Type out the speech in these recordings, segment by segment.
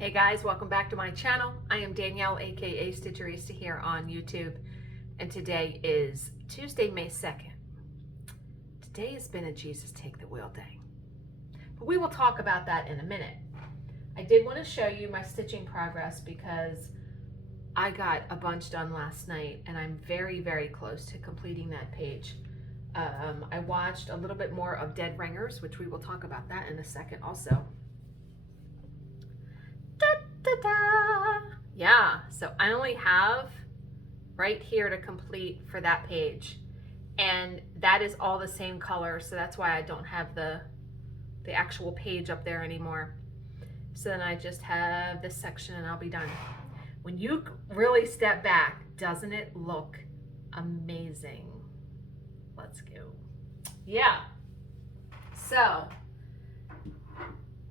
Hey guys, welcome back to my channel. I am Danielle, aka Stitcherista here on YouTube, and today is Tuesday, May 2nd. Today has been a Jesus Take the Wheel day, but we will talk about that in a minute. I did want to show you my stitching progress because I got a bunch done last night and I'm very, very close to completing that page. I watched a little bit more of Dead Ringers, which we will talk about that in a second also. Yeah, so I only have right here to complete for that page, and that is all the same color, so that's why I don't have the actual page up there anymore. So then I just have this section and I'll be done. When you really step back, doesn't it look amazing? Let's go. Yeah, so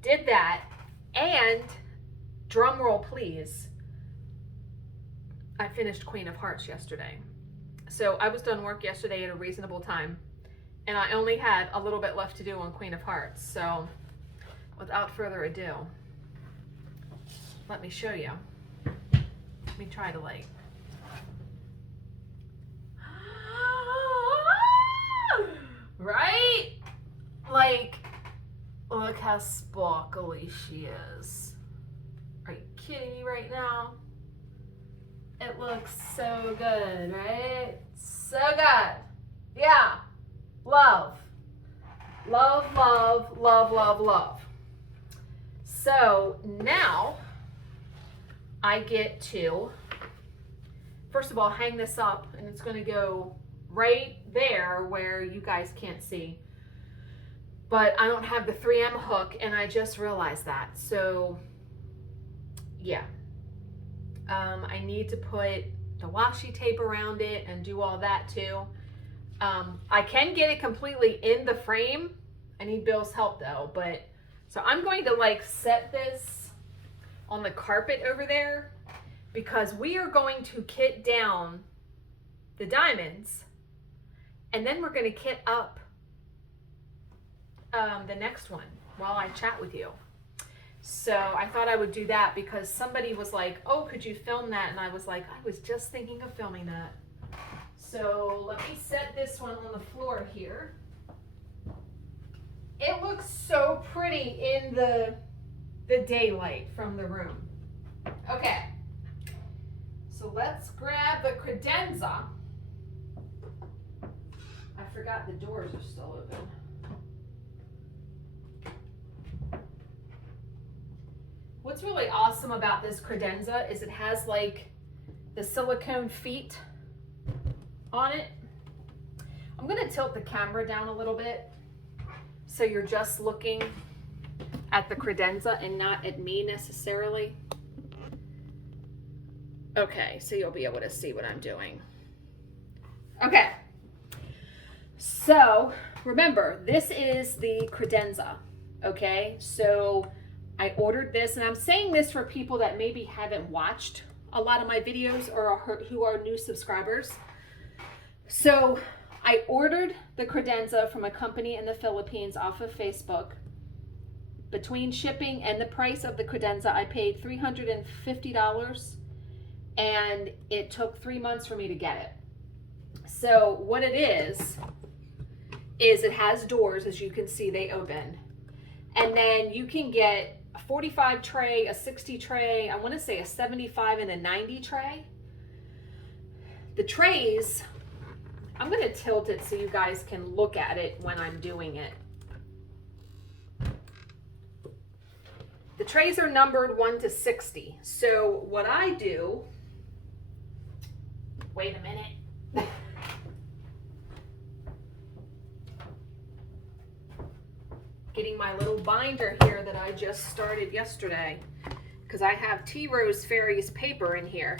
did that, and drum roll please, I finished Queen of Hearts yesterday. So I was done work yesterday at a reasonable time, and I only had a little bit left to do on Queen of Hearts. So without further ado, let me show you. Let me try to right? Look how sparkly she is. Are you kidding me right now? It looks so good, right? So good. Yeah. Love. Love, love, love, love, love. So now I get to, first of all, hang this up, and it's going to go right there where you guys can't see. But I don't have the 3M hook, and I just realized that. So yeah. I need to put the washi tape around it and do all that too. I can get it completely in the frame. I need Bill's help though, but so I'm going to set this on the carpet over there because we are going to kit down the diamonds, and then we're going to kit up the next one while I chat with you. So I thought I would do that because somebody was like, oh, could you film that? And I was like, I was just thinking of filming that. So let me set this one on the floor here. It looks so pretty in the daylight from the room. Okay, so let's grab the credenza. I forgot the doors are still open. What's really awesome about this credenza is it has the silicone feet on it. I'm going to tilt the camera down a little bit so you're just looking at the credenza and not at me necessarily. Okay, so you'll be able to see what I'm doing. Okay, so remember, this is the credenza, okay? So I ordered this, and I'm saying this for people that maybe haven't watched a lot of my videos or who are new subscribers. So I ordered the credenza from a company in the Philippines off of Facebook. Between shipping and the price of the credenza, I paid $350, and it took 3 months for me to get it. So what it is it has doors, as you can see, they open. And then you can get a 45 tray, a 60 tray, I want to say a 75 and a 90 tray. The trays, I'm going to tilt it so you guys can look at it when I'm doing it. The trays are numbered 1 to 60. So what I do, wait a minute. Getting my little binder here that I just started yesterday because I have Tea Rose Fairies paper in here.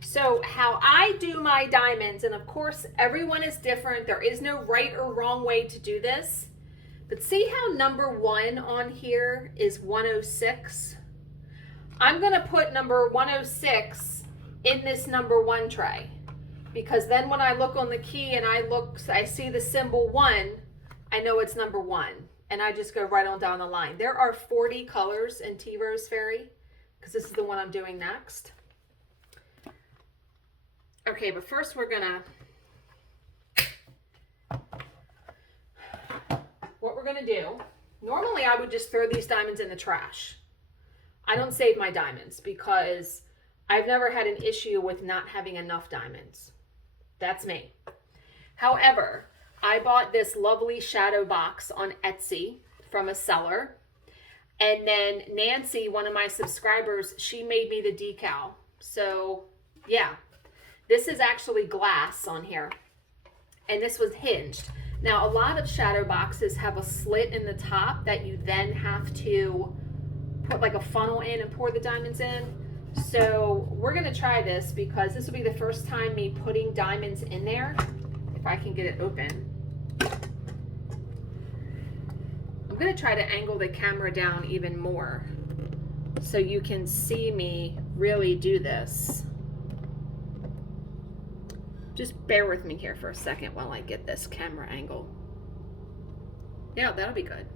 So how I do my diamonds, and of course everyone is different, there is no right or wrong way to do this, but see how number 1 on here is 106? I'm going to put number 106 in this number 1 tray, because then when I look on the key and I see the symbol 1, I know it's number 1. and I just go right on down the line. There are 40 colors in Tea Rose Fairy, because this is the one I'm doing next. Okay, but first we're gonna, what we're gonna do, normally I would just throw these diamonds in the trash. I don't save my diamonds because I've never had an issue with not having enough diamonds. That's me. However, I bought this lovely shadow box on Etsy from a seller. And then Nancy, one of my subscribers, she made me the decal. So yeah, this is actually glass on here. And this was hinged. Now, a lot of shadow boxes have a slit in the top that you then have to put like a funnel in and pour the diamonds in. So we're gonna try this because this will be the first time me putting diamonds in there. If I can get it open. I'm gonna try to angle the camera down even more so you can see me really do this. Just bear with me here for a second while I get this camera angle. Yeah, that'll be good.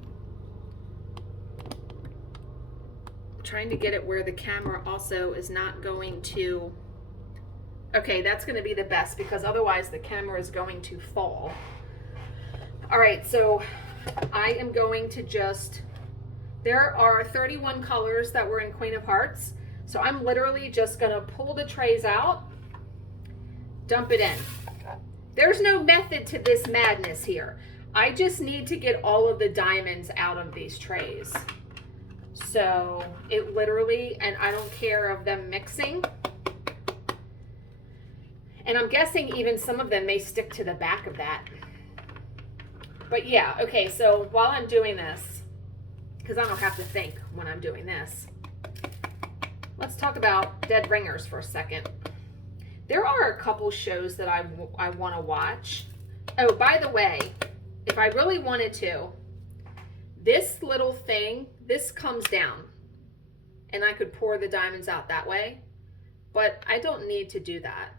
Trying to get it where the camera also is not going to, okay, that's going to be the best because otherwise the camera is going to fall. All right, so I am going to just, there are 31 colors that were in Queen of Hearts. So I'm literally just going to pull the trays out, dump it in. There's no method to this madness here. I just need to get all of the diamonds out of these trays. So it literally, and I don't care of them mixing. And I'm guessing even some of them may stick to the back of that. But yeah, okay, so while I'm doing this, because I don't have to think when I'm doing this, let's talk about dead ringers for a second. There are a couple shows that I want to watch. Oh, by the way, if I really wanted to, this little thing, this comes down and I could pour the diamonds out that way, but I don't need to do that.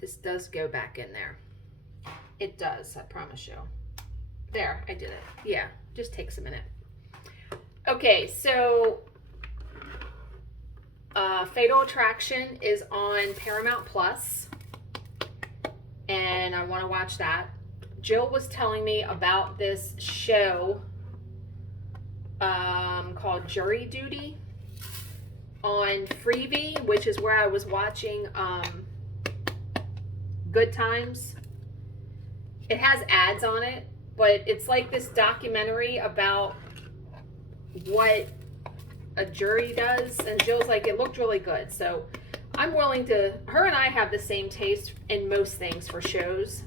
This does go back in there. It does, I promise you. There, I did it. Yeah, just takes a minute. Okay, so Fatal Attraction is on Paramount Plus, and I want to watch that. Jill was telling me about this show called Jury Duty on Freevee, which is where I was watching Good Times. It has ads on it, but it's like this documentary about what a jury does, and Jill's like, it looked really good. So I'm willing to, her and I have the same taste in most things for shows.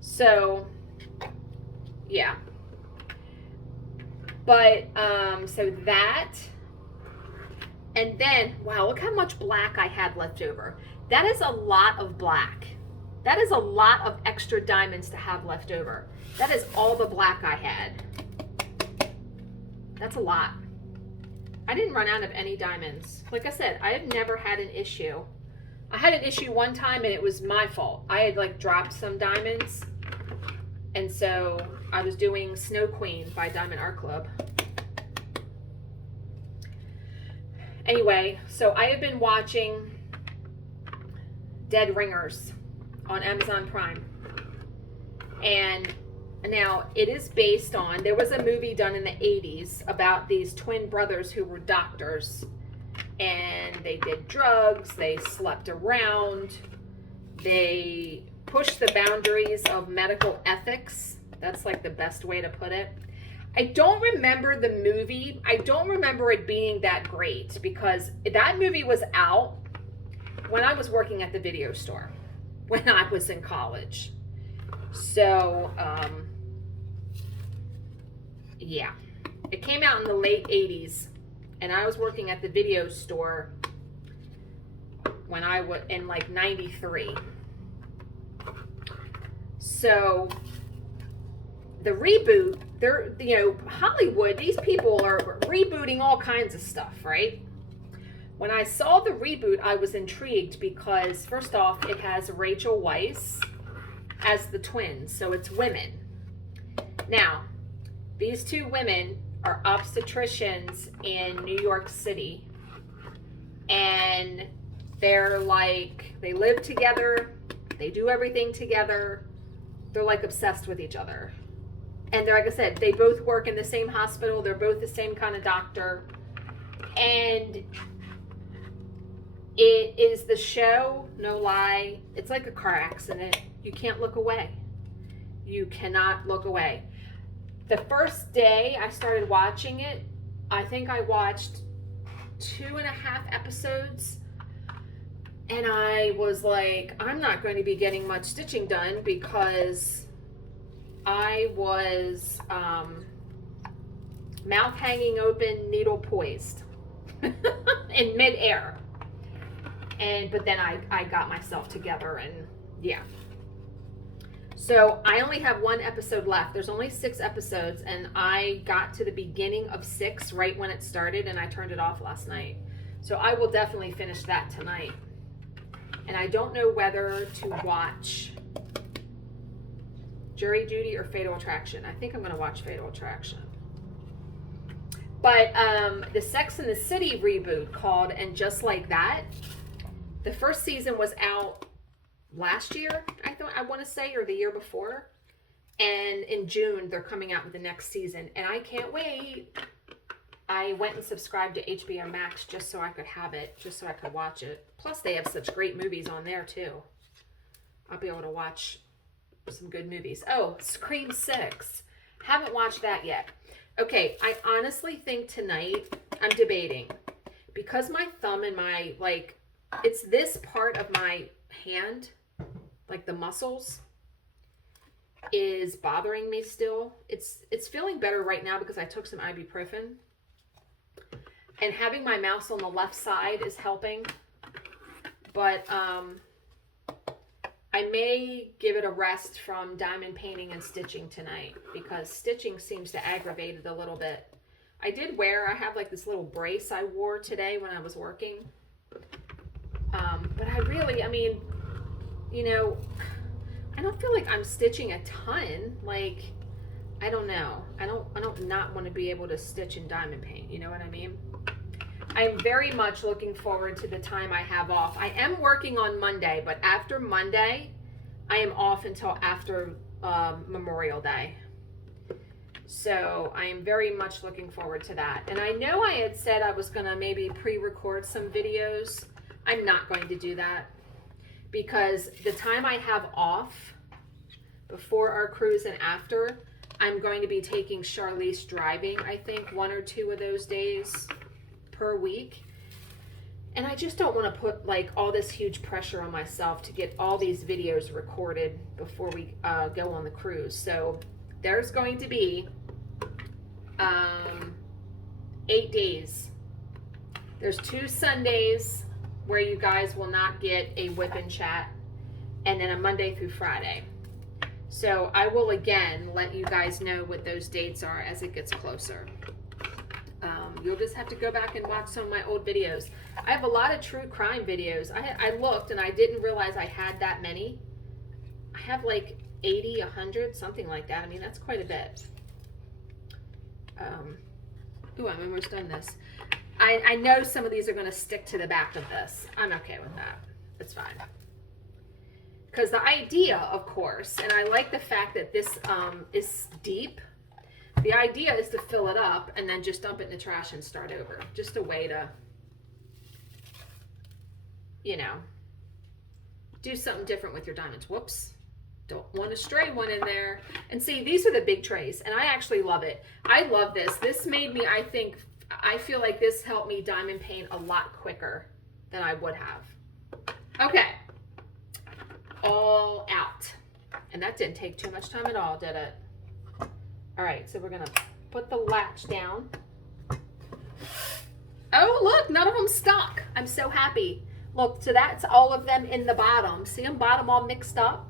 So yeah, but so that, and then wow, look how much black I had left over. That is a lot of black. That is a lot of extra diamonds to have left over. That is all the black I had. That's a lot. I didn't run out of any diamonds. Like I said, I have never had an issue. I had an issue one time and it was my fault. I had like dropped some diamonds. And so I was doing Snow Queen by Diamond Art Club. Anyway, so I have been watching Dead Ringers on Amazon Prime. And now it is based on, there was a movie done in the 80s about these twin brothers who were doctors, and they did drugs, they slept around, they pushed the boundaries of medical ethics. That's like the best way to put it. I don't remember the movie. I don't remember it being that great because that movie was out when I was working at the video store, when I was in college. So, yeah, it came out in the late 80s and I was working at the video store when I was in like 93. So the reboot, they're, you know, Hollywood, these people are rebooting all kinds of stuff, right? When I saw the reboot, I was intrigued because first off, it has Rachel Weisz as the twins, so it's women. Now, these two women are obstetricians in New York City, and they're like, they live together, they do everything together, they're like obsessed with each other. And they're, like I said, they both work in the same hospital, they're both the same kind of doctor, and it is the show, no lie, it's like a car accident. You can't look away. You cannot look away. The first day I started watching it, I think I watched 2.5 episodes, and I was like, I'm not going to be getting much stitching done because I was mouth hanging open, needle poised in midair. But then I got myself together, and yeah. So I only have 1 episode left. There's only 6 episodes, and I got to the beginning of 6 right when it started, and I turned it off last night. So I will definitely finish that tonight. And I don't know whether to watch Jury Duty or Fatal Attraction. I think I'm going to watch Fatal Attraction. But the Sex and the City reboot called And Just Like That, the first season was out last year, I want to say, or the year before. And in June, they're coming out with the next season. And I can't wait. I went and subscribed to HBO Max just so I could have it, just so I could watch it. Plus, they have such great movies on there, too. I'll be able to watch some good movies. Oh, Scream 6. Haven't watched that yet. Okay, I honestly think tonight, I'm debating. Because my thumb and my, like, it's this part of my hand, like the muscles, is bothering me still. It's feeling better right now because I took some ibuprofen. And having my mouse on the left side is helping. But I may give it a rest from diamond painting and stitching tonight because stitching seems to aggravate it a little bit. I have like this little brace I wore today when I was working. But I mean, you know, I don't feel like I'm stitching a ton. Like, I don't know. I don't not want to be able to stitch in diamond paint. You know what I mean? I'm very much looking forward to the time I have off. I am working on Monday, but after Monday, I am off until after Memorial Day. So I am very much looking forward to that. And I know I had said I was going to maybe pre-record some videos. I'm not going to do that because the time I have off before our cruise and after, I'm going to be taking Charlize driving, I think, 1 or 2 of those days per week. And I just don't want to put like all this huge pressure on myself to get all these videos recorded before we go on the cruise. So there's going to be 8 days. There's 2 Sundays where you guys will not get a whip and chat, and then a Monday through Friday. So I will again let you guys know what those dates are as it gets closer. You'll just have to go back and watch some of my old videos. I have a lot of true crime videos. I looked and I didn't realize I had that many. I have like 80, 100, something like that. I mean, that's quite a bit. Ooh, I'm almost done this. I know some of these are going to stick to the back of this. I'm okay with that. It's fine. Because the idea, of course, and I like the fact that this is deep. The idea is to fill it up and then just dump it in the trash and start over. Just a way to, you know, do something different with your diamonds. Whoops. Don't want a stray one in there. And see, these are the big trays, and I actually love it. I love this. This made me, I feel like this helped me diamond paint a lot quicker than I would have. Okay. All out. And that didn't take too much time at all, did it? All right, so we're gonna put the latch down. Oh, look, none of them stuck. I'm so happy. Look, so that's all of them in the bottom. See them bottom all mixed up?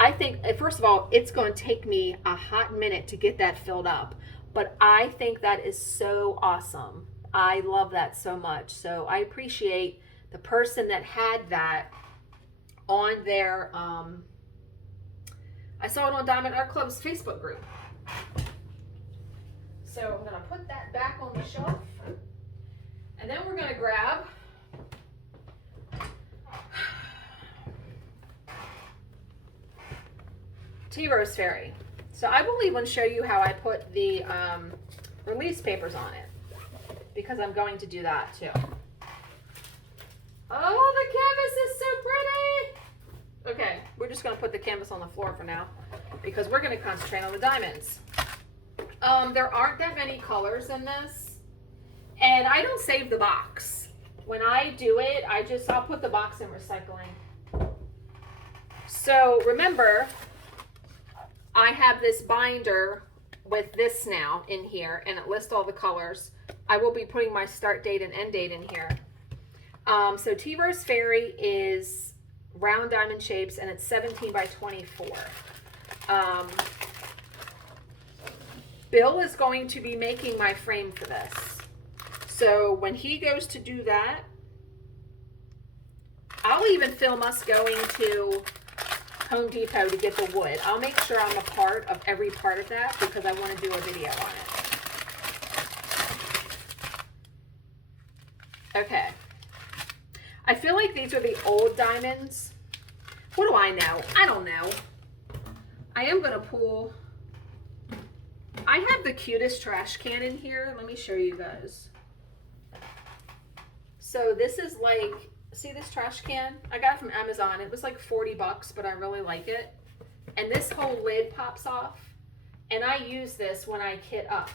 I think, first of all, it's going to take me a hot minute to get that filled up, but I think that is so awesome. I love that so much. So I appreciate the person that had that on their, I saw it on Diamond Art Club's Facebook group. So I'm gonna put that back on the shelf. And then we're gonna grab Tea Rose Fairy. So I will even show you how I put the release papers on it, because I'm going to do that too. Oh, the canvas is so pretty. Okay, we're just gonna put the canvas on the floor for now because we're gonna concentrate on the diamonds. There aren't that many colors in this, and I don't save the box. When I do it, I'll put the box in recycling. So remember, I have this binder with this now in here, and it lists all the colors. I will be putting my start date and end date in here. So Tea Rose Fairy is round diamond shapes, and it's 17 by 24. Bill is going to be making my frame for this. So when he goes to do that, I'll even film us going to Home Depot to get the wood. I'll make sure I'm a part of every part of that because I want to do a video on it. Okay. I feel like these are the old diamonds. What do I know? I don't know. I am going to pull. I have the cutest trash can in here. Let me show you guys. So this is like, see this trash can? I got it from Amazon. It was like 40 bucks, but I really like it. And this whole lid pops off. And I use this when I kit up,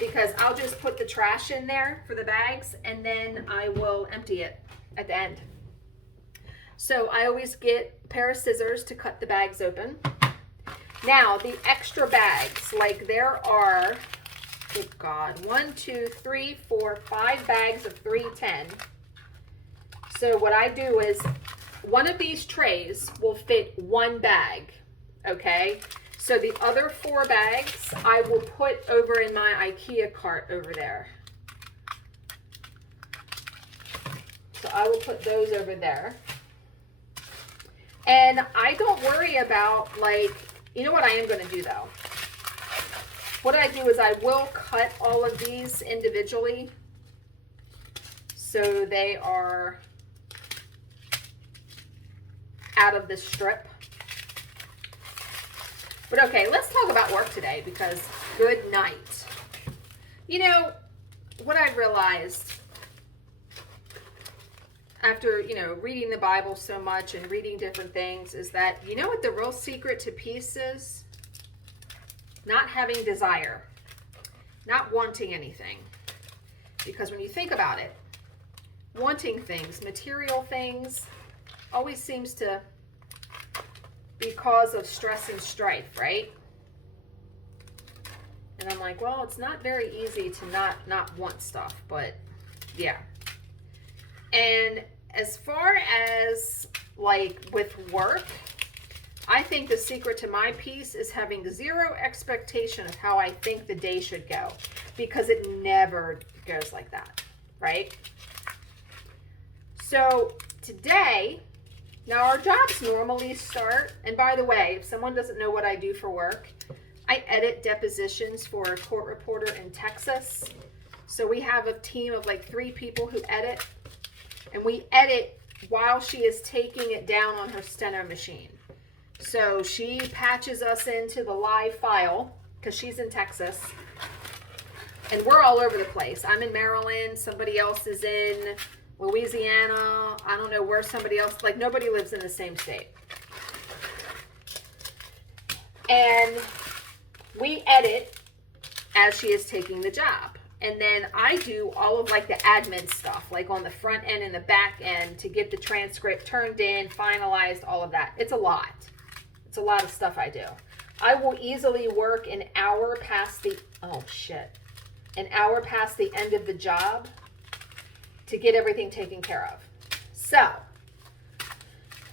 because I'll just put the trash in there for the bags, and then I will empty it at the end. So I always get a pair of scissors to cut the bags open. Now, the extra bags, like there are, good God, 1, 2, 3, 4, 5 bags of 310. So what I do is, one of these trays will fit one bag, okay? So the other 4 bags, I will put over in my IKEA cart over there. So I will put those over there. And I don't worry about, like, you know what I am going to do though? What I do is I will cut all of these individually so they are out of the strip. But okay, let's talk about work today, because good night. You know, what I realized after, you know, reading the Bible so much and reading different things is that, you know what the real secret to peace is? Not having desire, not wanting anything. Because when you think about it, wanting things, material things, always seems to be cause of stress and strife, right? And I'm like, well, it's not very easy to not want stuff, but yeah. And as far as like with work, I think the secret to my peace is having zero expectation of how I think the day should go, because it never goes like that, right? So today, now our jobs normally start, and by the way, if someone doesn't know what I do for work, I edit depositions for a court reporter in Texas. So we have a team of like 3 people who edit, and we edit while she is taking it down on her steno machine. So she patches us into the live file because she's in Texas, and we're all over the place. I'm in Maryland, somebody else is in Louisiana, I don't know where somebody else, like nobody lives in the same state. And we edit as she is taking the job. And then I do all of like the admin stuff, like on the front end and the back end, to get the transcript turned in, finalized, all of that. It's a lot. It's a lot of stuff I do. I will easily work an hour past the, an hour past the end of the job to get everything taken care of. So,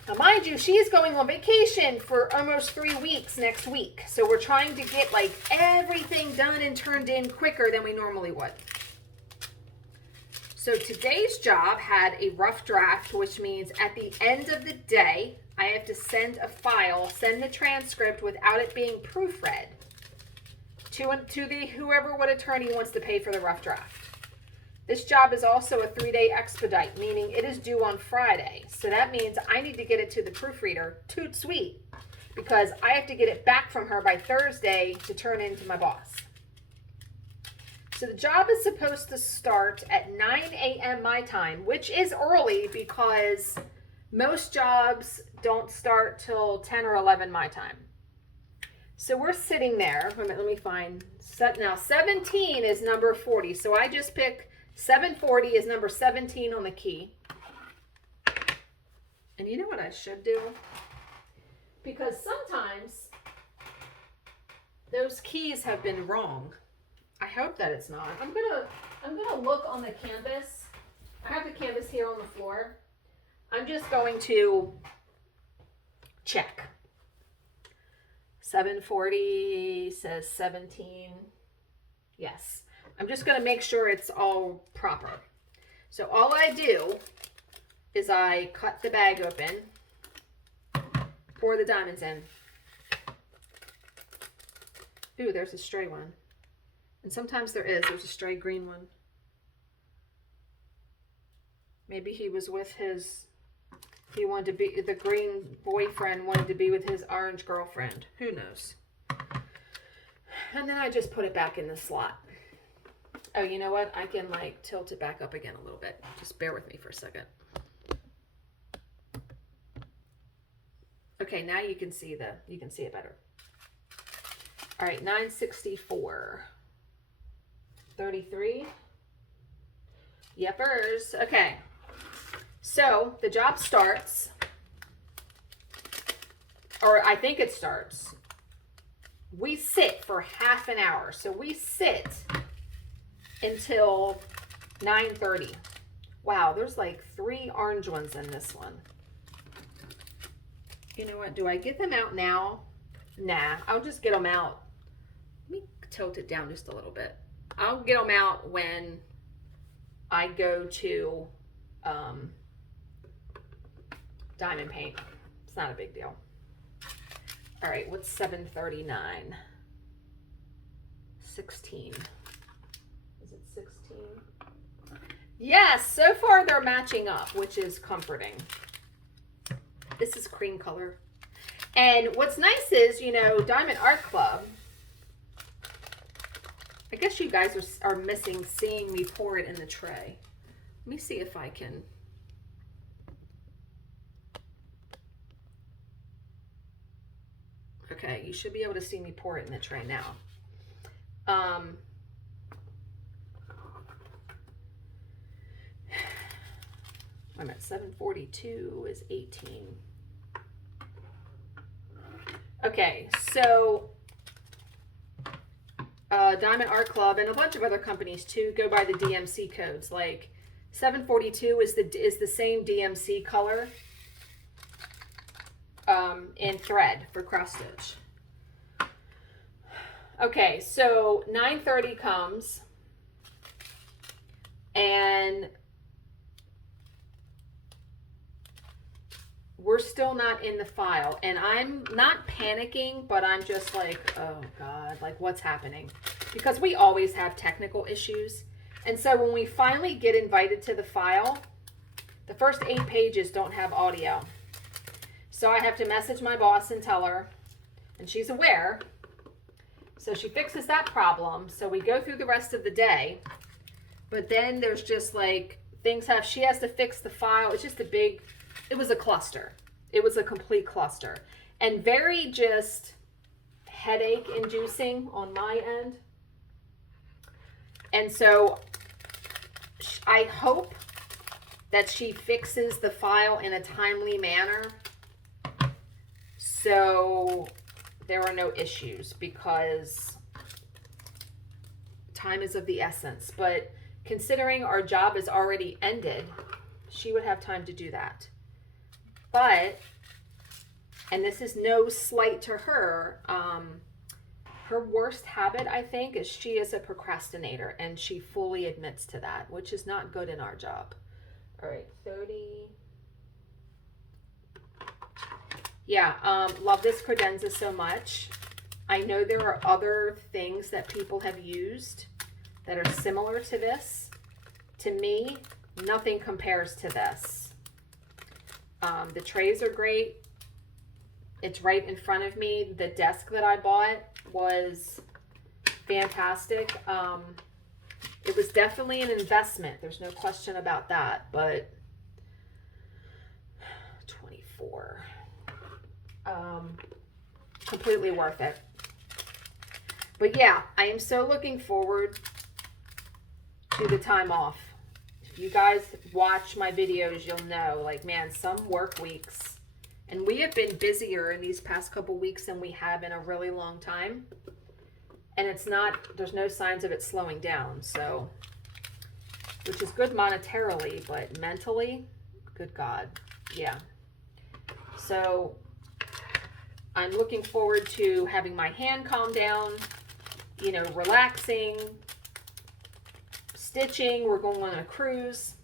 now mind you, she's going on vacation for almost 3 weeks next week. So we're trying to get like everything done and turned in quicker than we normally would. So today's job had a rough draft, which means at the end of the day, I have to send a file, send the transcript without it being proofread to the what attorney wants to pay for the rough draft. This job is also a 3-day expedite, meaning it is due on Friday. So that means I need to get it to the proofreader, toot sweet, because I have to get it back from her by Thursday to turn into my boss. So the job is supposed to start at 9 a.m. my time, which is early because most jobs don't start till 10 or 11 my time. So we're sitting there. Let me find. Now 17 is number 40. So I just picked 740 is number 17 on the key. And you know what I should do? Because sometimes those keys have been wrong. I hope that it's not. I'm gonna look on the canvas. I have the canvas here on the floor. I'm just going to check. 740 says 17. Yes. I'm just going to make sure it's all proper. So all I do is I cut the bag open, pour the diamonds in. Ooh, there's a stray one. And sometimes there's a stray green one. Maybe he was with he wanted to be, the green boyfriend wanted to be with his orange girlfriend. Who knows? And then I just put it back in the slot. Oh, you know what? I can like tilt it back up again a little bit. Just bear with me for a second. Okay, now you can see it better. All right, 964. 33. Yepers. Okay. So the job starts, or I think it starts. We sit for half an hour. So we sit until 9:30. Wow, there's like 3 orange ones in this one. You know what? Do I get them out now? Nah, I'll just get them out. Let me tilt it down just a little bit. I'll get them out when I go to diamond paint. It's not a big deal. All right, what's 739? 16. Is it 16? Yes, so far they're matching up, which is comforting. This is cream color. And what's nice is, you know, Diamond Art Club, I guess you guys are missing seeing me pour it in the tray. Let me see if I can. Okay, you should be able to see me pour it in the tray now. I'm at 742 is 18. Okay, so Diamond Art Club and a bunch of other companies too go by the DMC codes. Like 742 is the same DMC color in thread for cross stitch. Okay, so 9:30 comes and we're still not in the file, and I'm not panicking, but I'm just like, oh God, like what's happening? Because we always have technical issues. And so when we finally get invited to the file, the first 8 pages don't have audio. So I have to message my boss and tell her, and she's aware. So she fixes that problem. So we go through the rest of the day, but then there's just like she has to fix the file. It's just it was a cluster. It was a complete cluster and very just headache inducing on my end. And so I hope that she fixes the file in a timely manner so there are no issues, because time is of the essence. But considering our job is already ended, she would have time to do that. But, and this is no slight to her, Her worst habit, I think, is she is a procrastinator, and she fully admits to that, which is not good in our job. All right, 30. Yeah, love this credenza so much. I know there are other things that people have used that are similar to this. To me, nothing compares to this. The trays are great. It's right in front of me. The desk that I bought was fantastic. It was definitely an investment. There's no question about that, but 24. Completely worth it. But yeah, I am so looking forward to the time off. If you guys watch my videos, you'll know, like, man, some work weeks, and we have been busier in these past couple weeks than we have in a really long time. And it's not, there's no signs of it slowing down. So, which is good monetarily, but mentally, good God. Yeah. So I'm looking forward to having my hand calm down, you know, relaxing, stitching. We're going on a cruise.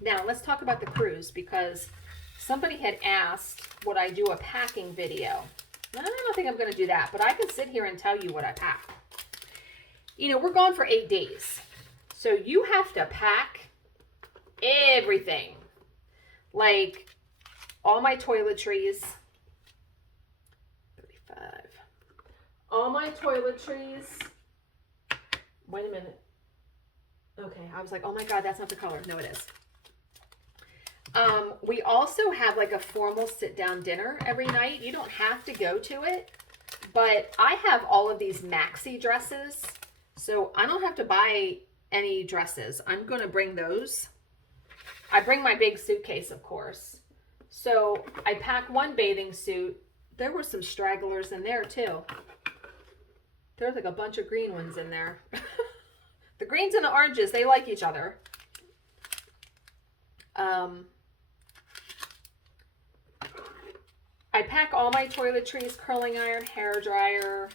Now let's talk about the cruise, because somebody had asked, would I do a packing video? I don't think I'm going to do that, but I can sit here and tell you what I pack. You know, we're gone for 8 days. So you have to pack everything. Like all my toiletries. 35. All my toiletries. Wait a minute. Okay, I was like, oh my God, that's not the color. No, it is. We also have like a formal sit-down dinner every night. You don't have to go to it, but I have all of these maxi dresses, so I don't have to buy any dresses. I'm going to bring those. I bring my big suitcase, of course. So I pack one bathing suit. There were some stragglers in there too. There's like a bunch of green ones in there. The greens and the oranges, they like each other. I pack all my toiletries, curling iron, hair dryer,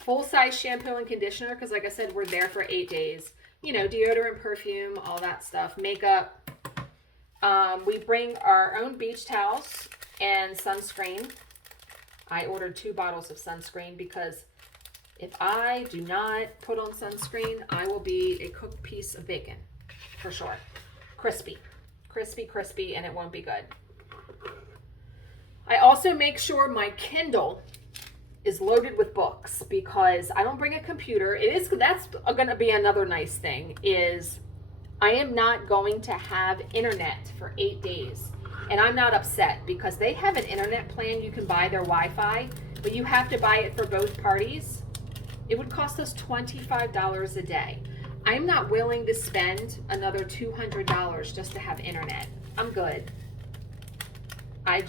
full-size shampoo and conditioner, because like I said, we're there for 8 days. You know, deodorant, perfume, all that stuff, makeup. We bring our own beach towels and sunscreen. I ordered 2 bottles of sunscreen because if I do not put on sunscreen, I will be a cooked piece of bacon, for sure. Crispy, crispy, crispy, and it won't be good. I also make sure my Kindle is loaded with books, because I don't bring a computer. That's going to be another nice thing, is I am not going to have internet for 8 days. And I'm not upset, because they have an internet plan. You can buy their Wi-Fi, but you have to buy it for both parties. It would cost us $25 a day. I'm not willing to spend another $200 just to have internet. I'm good. I'm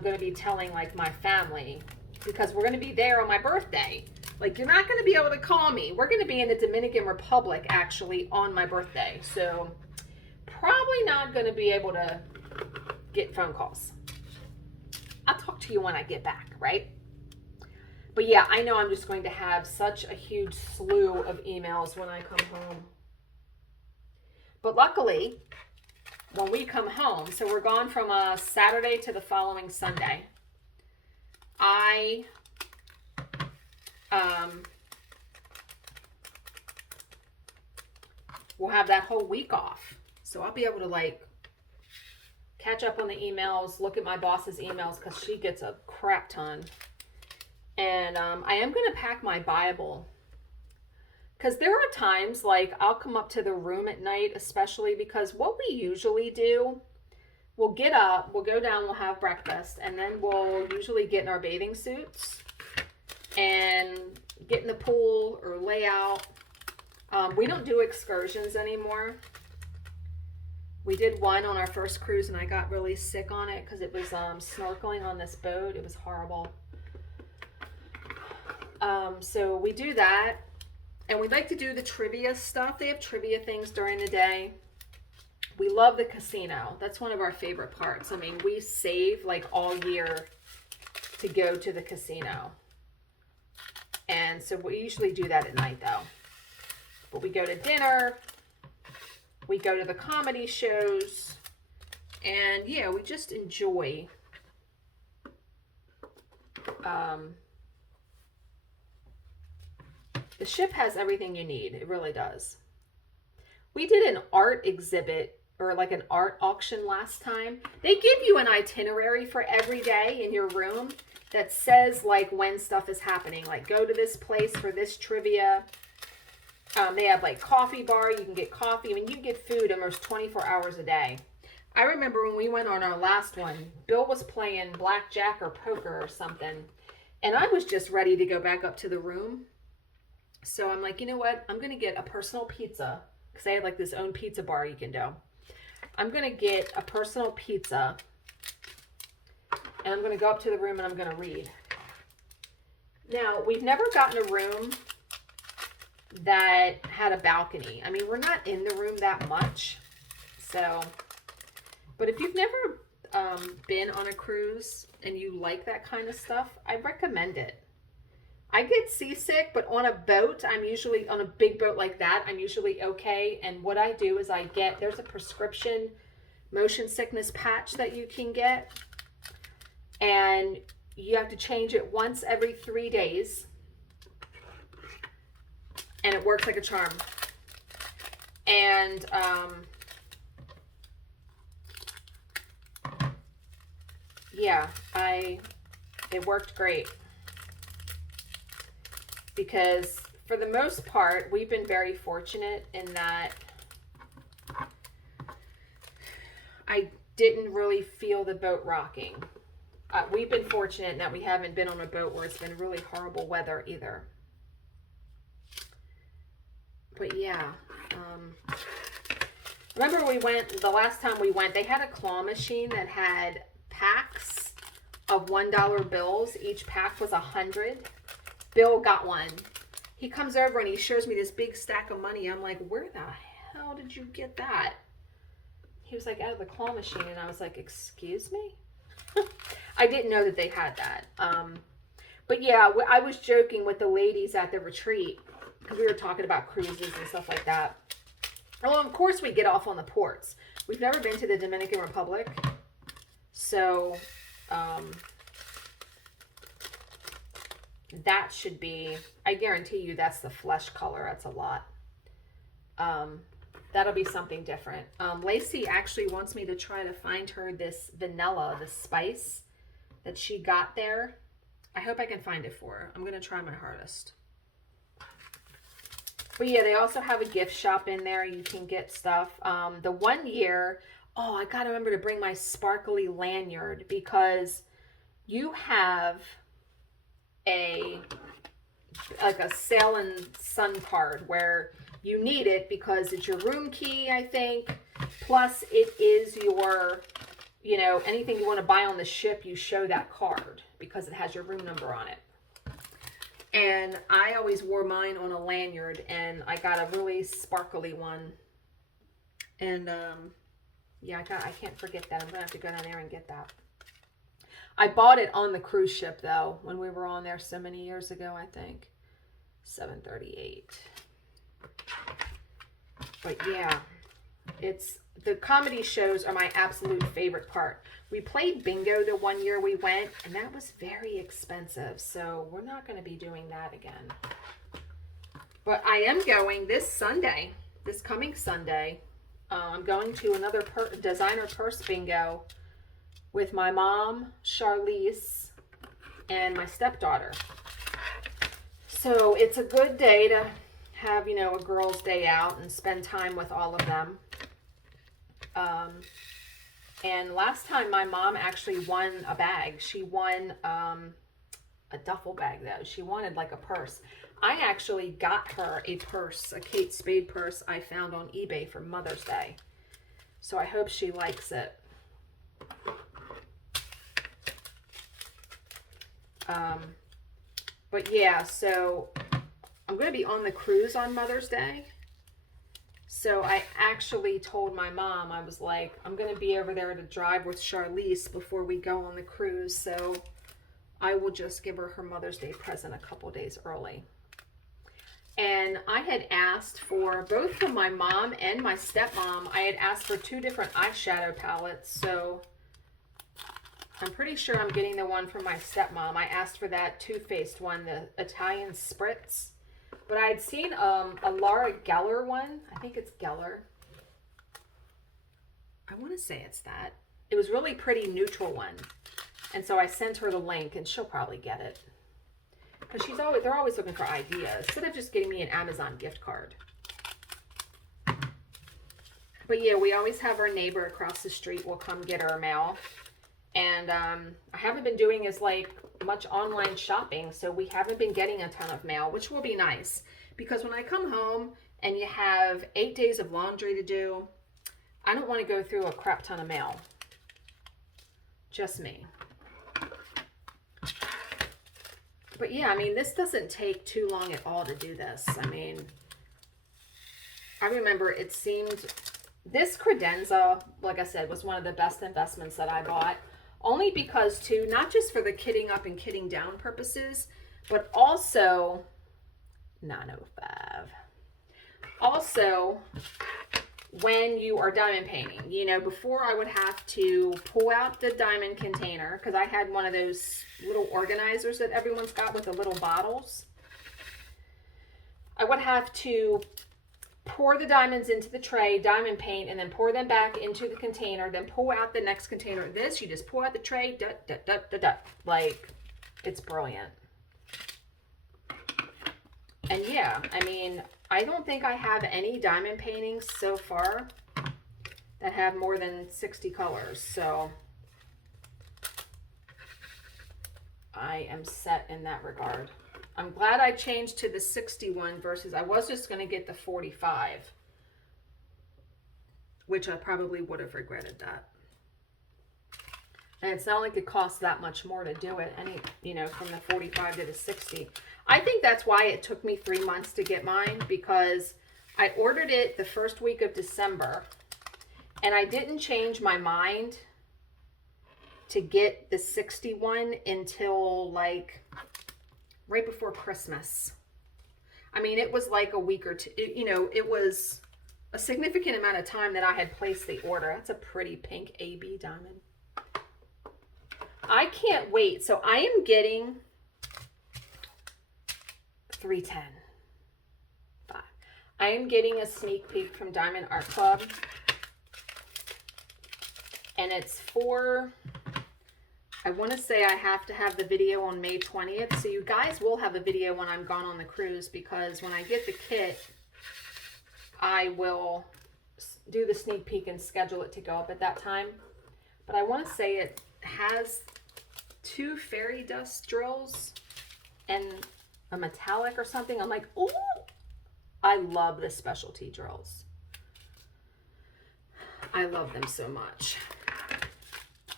going to be telling like my family, because we're going to be there on my birthday. Like, you're not going to be able to call me. We're going to be in the Dominican Republic actually on my birthday. So probably not going to be able to get phone calls. I'll talk to you when I get back, right? But yeah, I know I'm just going to have such a huge slew of emails when I come home. But luckily, when we come home, so we're gone from a Saturday to the following Sunday, I will have that whole week off. So I'll be able to like catch up on the emails, look at my boss's emails, because she gets a crap ton. And I am going to pack my Bible, because there are times like I'll come up to the room at night, especially because what we usually do, we'll get up, we'll go down, we'll have breakfast, and then we'll usually get in our bathing suits and get in the pool or lay out. We don't do excursions anymore. We did one on our first cruise and I got really sick on it because it was snorkeling on this boat. It was horrible. So we do that, and we like to do the trivia stuff. They have trivia things during the day. We love the casino. That's one of our favorite parts. I mean, we save like all year to go to the casino. And so we usually do that at night though. But we go to dinner, we go to the comedy shows, and yeah, we just enjoy the ship has everything you need. It really does. We did an art exhibit or like an art auction last time. They give you an itinerary for every day in your room that says like when stuff is happening. Like go to this place for this trivia. They have like coffee bar. You can get coffee. I mean, you can get food almost 24 hours a day. I remember when we went on our last one, Bill was playing blackjack or poker or something. And I was just ready to go back up to the room. So I'm like, you know what? I'm going to get a personal pizza. Because they had like this own pizza bar you can do. I'm going to get a personal pizza. And I'm going to go up to the room and I'm going to read. Now, we've never gotten a room that had a balcony. I mean, we're not in the room that much. So, but if you've never been on a cruise and you like that kind of stuff, I recommend it. I get seasick, but on a boat, I'm usually on a big boat like that, I'm usually okay. And what I do is there's a prescription motion sickness patch that you can get. And you have to change it once every 3 days. And it works like a charm. And yeah, it worked great. Because for the most part, we've been very fortunate in that I didn't really feel the boat rocking. We've been fortunate in that we haven't been on a boat where it's been really horrible weather either. But yeah, remember the last time we went, they had a claw machine that had packs of $1 bills. Each pack was 100. Bill got one. He comes over and he shows me this big stack of money. I'm like, where the hell did you get that? He was like, out of the claw machine. And I was like, excuse me? I didn't know that they had that. But yeah, I was joking with the ladies at the retreat because we were talking about cruises and stuff like that. Well, of course we get off on the ports. We've never been to the Dominican Republic. So, that should be, I guarantee you that's the flesh color. That's a lot. That'll be something different. Lacey actually wants me to try to find her this vanilla, the spice that she got there. I hope I can find it for her. I'm going to try my hardest. But yeah, they also have a gift shop in there. You can get stuff. The 1 year, oh, I got to remember to bring my sparkly lanyard because you have like a sail and sun card where you need it because it's your room key, I think. Plus it is your, anything you want to buy on the ship, you show that card because it has your room number on it. And I always wore mine on a lanyard and I got a really sparkly one. And yeah, I can't forget that. I'm gonna have to go down there and get that. I bought it on the cruise ship though, when we were on there so many years ago, I think. 738. But yeah, the comedy shows are my absolute favorite part. We played bingo the 1 year we went, and that was very expensive. So we're not going to be doing that again. But I am going this Sunday, this coming Sunday. I'm going to another designer purse bingo with my mom, Charlize, and my stepdaughter. So it's a good day to have, a girls' day out and spend time with all of them. And last time my mom actually won a bag. She won a duffel bag though. She wanted like a purse. I actually got her a purse, a Kate Spade purse I found on eBay for Mother's Day. So I hope she likes it. But yeah, so I'm going to be on the cruise on Mother's Day. So I actually told my mom, I was like, I'm going to be over there to drive with Charlize before we go on the cruise. So I will just give her her Mother's Day present a couple days early. And I had asked for, both for my mom and my stepmom, I had asked for 2 different eyeshadow palettes. So I'm pretty sure I'm getting the one for my stepmom. I asked for that Too Faced one, the Italian Spritz. But I had seen a Laura Geller one. I think it's Geller. I want to say it's that. It was really pretty neutral one. And so I sent her the link and she'll probably get it. Because they're always looking for ideas instead of just getting me an Amazon gift card. But yeah, we always have our neighbor across the street will come get our mail. And I haven't been doing as much online shopping, so we haven't been getting a ton of mail, which will be nice. Because when I come home and you have 8 days of laundry to do, I don't want to go through a crap ton of mail. Just me. But yeah, I mean, this doesn't take too long at all to do this. I mean, I remember it seemed, this credenza, like I said, was one of the best investments that I bought. Only because too, not just for the kitting up and kitting down purposes, but also, 905. Also, when you are diamond painting, you know, before I would have to pull out the diamond container because I had one of those little organizers that everyone's got with the little bottles. I would have to pour the diamonds into the tray, diamond paint, and then pour them back into the container, then pull out the next container. This, you just pull out the tray, like, it's brilliant. And yeah, I mean, I don't think I have any diamond paintings so far that have more than 60 colors, so I am set in that regard. I'm glad I changed to the 61 versus I was just going to get the 45, which I probably would have regretted that. And it's not like it costs that much more to do it, you know, from the 45 to the 60. I think that's why it took me 3 months to get mine, because I ordered it the first week of December and I didn't change my mind to get the 61 until like right before Christmas. I mean, it was like a week or two, you know, it was a significant amount of time that I had placed the order. That's a pretty pink AB diamond. I can't wait. So I am getting 310. 5. I am getting a sneak peek from Diamond Art Club. And it's for, I want to say I have to have the video on May 20th. So you guys will have a video when I'm gone on the cruise, because when I get the kit, I will do the sneak peek and schedule it to go up at that time. But I want to say it has 2 fairy dust drills and a metallic or something. I'm like, ooh, I love the specialty drills. I love them so much.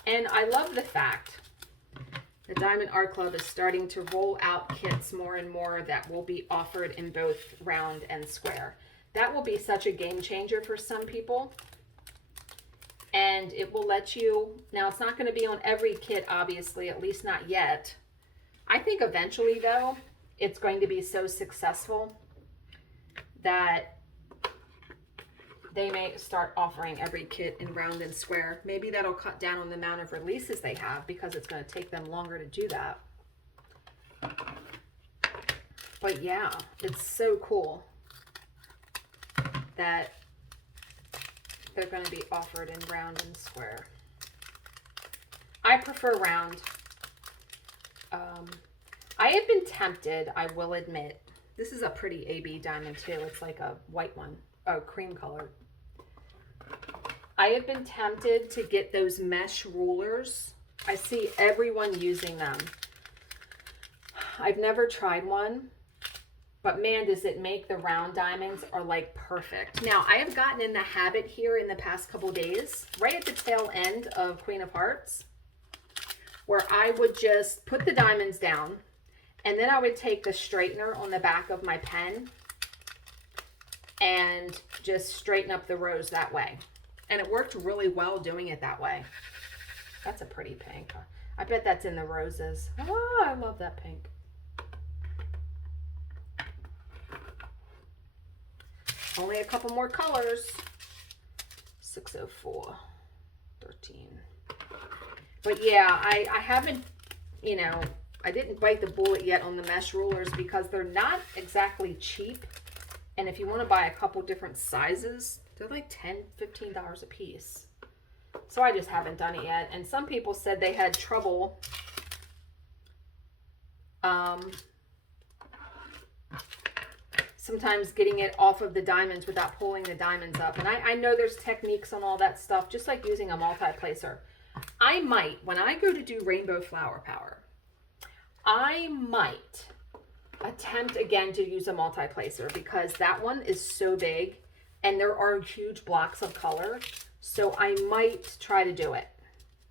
And I love the fact the Diamond Art Club is starting to roll out kits more and more that will be offered in both round and square. That will be such a game changer for some people. And it will let you, now it's not going to be on every kit, obviously, at least not yet. I think eventually, though, it's going to be so successful that they may start offering every kit in round and square. Maybe that'll cut down on the amount of releases they have, because it's going to take them longer to do that. But yeah, it's so cool that they're going to be offered in round and square. I prefer round. I have been tempted, I will admit. This is a pretty AB diamond too. It's like a white one. Oh, cream color. I have been tempted to get those mesh rulers. I see everyone using them. I've never tried one, but man, does it make the round diamonds are like perfect. Now, I have gotten in the habit here in the past couple days, right at the tail end of Queen of Hearts, where I would just put the diamonds down, and then I would take the straightener on the back of my pen and just straighten up the rows that way. And it worked really well doing it that way. That's a pretty pink. I bet that's in the roses. Oh, I love that pink. Only a couple more colors. 604, 13. But yeah, I haven't, you know, I didn't bite the bullet yet on the mesh rulers because they're not exactly cheap. And if you want to buy a couple different sizes, they're like $10, $15 a piece. So I just haven't done it yet. And some people said they had trouble sometimes getting it off of the diamonds without pulling the diamonds up. And I know there's techniques on all that stuff, just like using a multi-placer. I might, when I go to do Rainbow Flower Power, I might attempt again to use a multi-placer because that one is so big and there are huge blocks of color. So I might try to do it.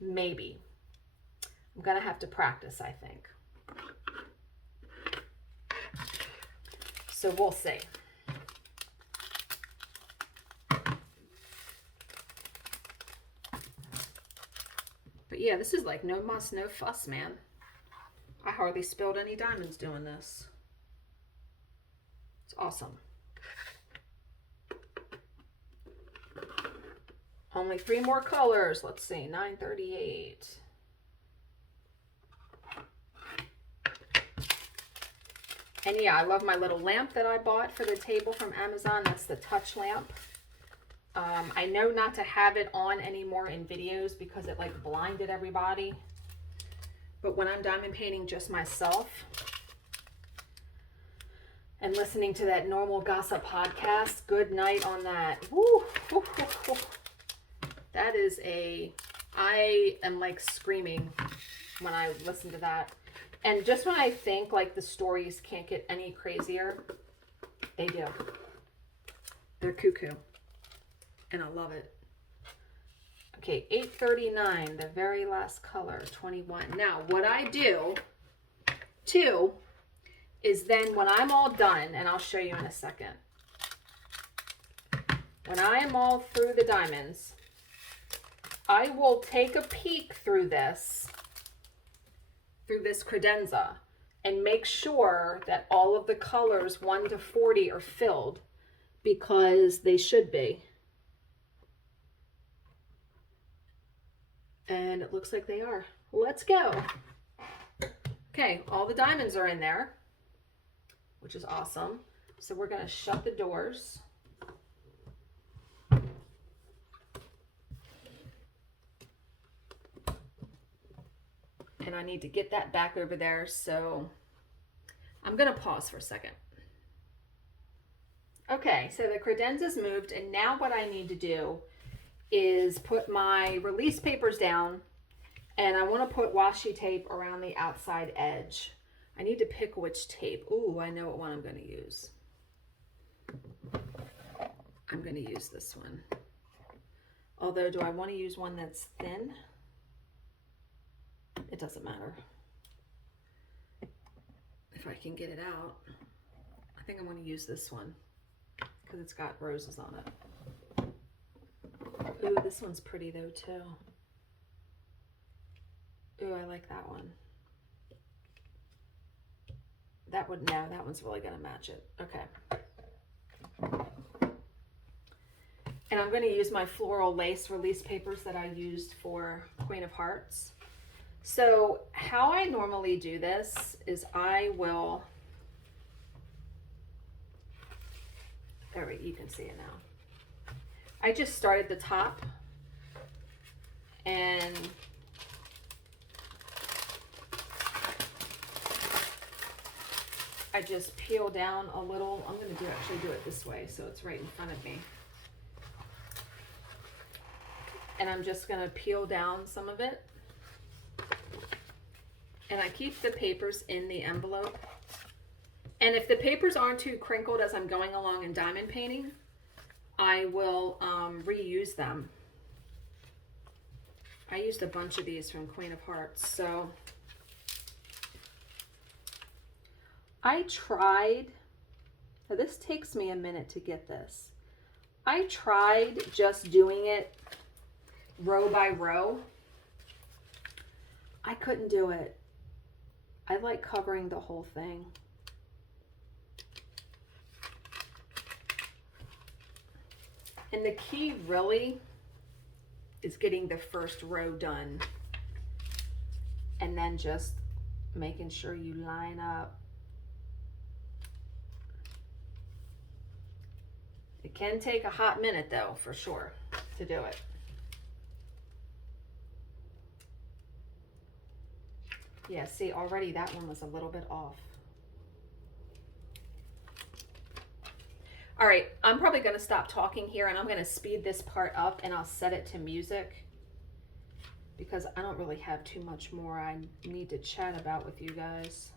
Maybe. I'm going to have to practice, I think. So we'll see. But yeah, this is like no muss, no fuss, man. I hardly spilled any diamonds doing this. It's awesome. Only 3 more colors. Let's see, 938. And yeah, I love my little lamp that I bought for the table from Amazon. That's the touch lamp. I know not to have it on anymore in videos because it like blinded everybody. But when I'm diamond painting just myself and listening to that Normal Gossip podcast, good night on that. Woo, woo, woo, woo. That is I am like screaming when I listen to that. And just when I think like the stories can't get any crazier, they do. They're cuckoo. And I love it. Okay, 839, the very last color, 21. Now, what I do, too, is then when I'm all done, and I'll show you in a second. When I am all through the diamonds, I will take a peek through this credenza and make sure that all of the colors 1 to 40 are filled because they should be. And it looks like they are. Let's go. Okay, all the diamonds are in there, which is awesome. So we're going to shut the doors. And I need to get that back over there, so I'm going to pause for a second. Okay, so the credenza's moved, and now what I need to do is put my release papers down, and I want to put washi tape around the outside edge. I need to pick which tape. Ooh, I know what one I'm going to use. I'm going to use this one. Although, do I want to use one that's thin? It doesn't matter. If I can get it out, I think I'm going to use this one because it's got roses on it. Ooh, this one's pretty though too. Ooh, I like that one. That would, no, that one's really gonna match it. Okay. And I'm gonna use my floral lace release papers that I used for Queen of Hearts. So how I normally do this is I will, there we go, you can see it now. I just start at the top and I just peel down a little. I'm going to actually do it this way so it's right in front of me. And I'm just going to peel down some of it. And I keep the papers in the envelope. And if the papers aren't too crinkled as I'm going along in diamond painting, I will reuse them. I used a bunch of these from Queen of Hearts, so I tried, now this takes me a minute to get this. I tried just doing it row by row, I couldn't do it. I like covering the whole thing. And the key really is getting the first row done and then just making sure you line up. It can take a hot minute though, for sure, to do it. Yeah, see, already that one was a little bit off. All right, I'm probably gonna stop talking here and I'm gonna speed this part up and I'll set it to music because I don't really have too much more I need to chat about with you guys.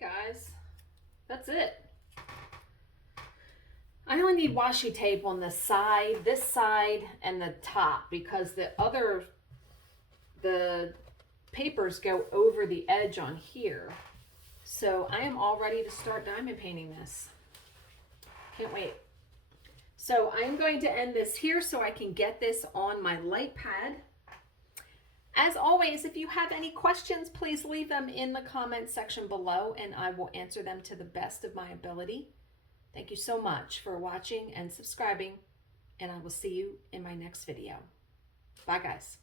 Guys, that's it. I only need washi tape on the side, this side, and the top because the papers go over the edge on here. So I am all ready to start diamond painting this. Can't wait. So I'm going to end this here so I can get this on my light pad. As always, if you have any questions, please leave them in the comment section below and I will answer them to the best of my ability. Thank you so much for watching and subscribing, and I will see you in my next video. Bye, guys.